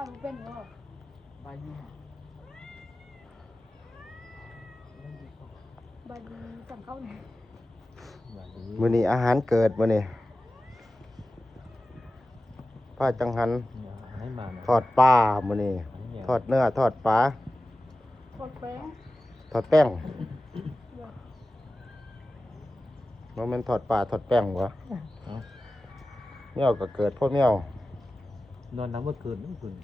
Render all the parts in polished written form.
อยมันเป็นเหรอ ใบยุ่ง บาดีสั่งเข้าหนึ่ง มื้อนี้อาหารเกิดมื้อนี้ป้าจังหัน ให้มา ทอดปลามื้อนี้ทอดเนื้อทอดปลา ทอดแป้ง ทอดแป้งบ่แม่นทอดปลาทอดแป้งวะเมี่ยวก็เกิดพ่อเมี่ยวน อนน้ำเมื่อคืนนั่นคืน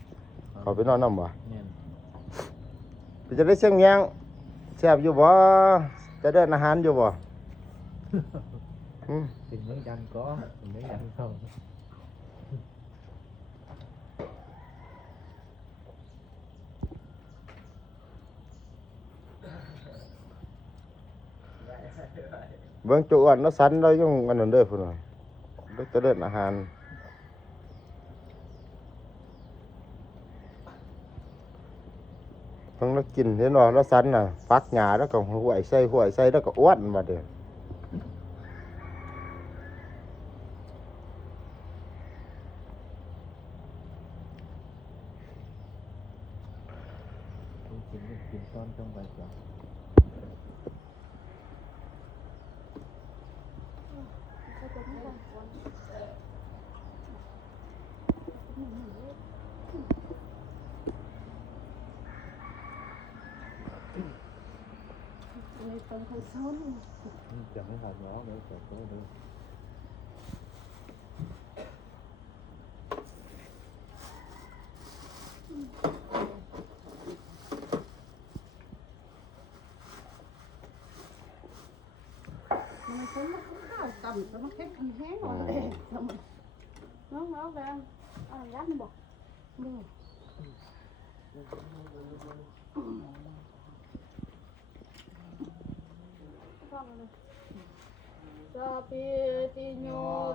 เขาไปนอนนำบ่ เนี่ย ไปจะได้เสียงแยงแซ่บอยู่บ่จะได้อาหารอยู่บ่ ถึงเมืองจันทร์ก็ถึงเมืองจันทร์เข้า เบิ่งจุอ้วนแล้วสันเรายังอันนั้นเด้อพุ่นน่ะเราจะได้อาหารเพิ่งเรากินเห็นบ่แล้วสันน่ะฟักหญ้าแล้วก็ห้วยใส่แล้วก็อ้วนบัดเด้อ กินตอนต้องไปก่อน เลยต้นไทรซ้อน จะไม่ขาดล้อเลยแต่ก็ดู มันเป็นมะข้าวต่ำแต่มันแค่แห้งๆหน่อยเลยน้องๆแบบอะไรยัดบอกมือสัพพิติโย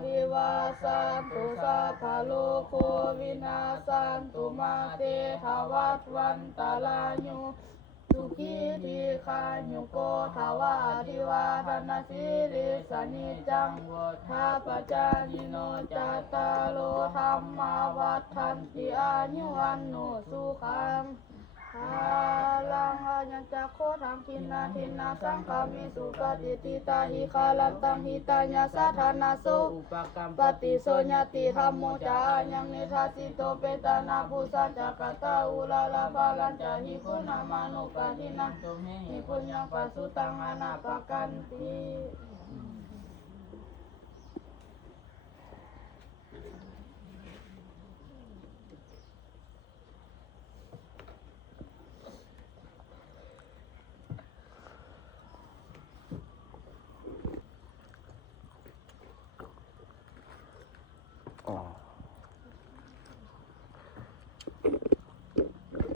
วิวาสันตุสัพพะโลกโควินาสันตุมาเตภวัตวันตาลายุสุขีทีขายุโกภวะอธิวาทนาสิริสนิจังวุฒาปจายิโนจัตตารโลธรรมาวัฏันติอายุวันโนสุขังภาลังอาญัญจักโคทังคินนาทินนาสังฆามิสุปฏิทิตาหิคาลันตังหิตาญาสัทธานาโสอุปกรรมปฏิโสญติธรรมโมจายังนิทัสสิโตเปตานาภูสัจจกตาอุลาลาบาลัญจาหิคุณามานุปะทินังโตเมหิปุญญังปัสสุตังอนาปกันติ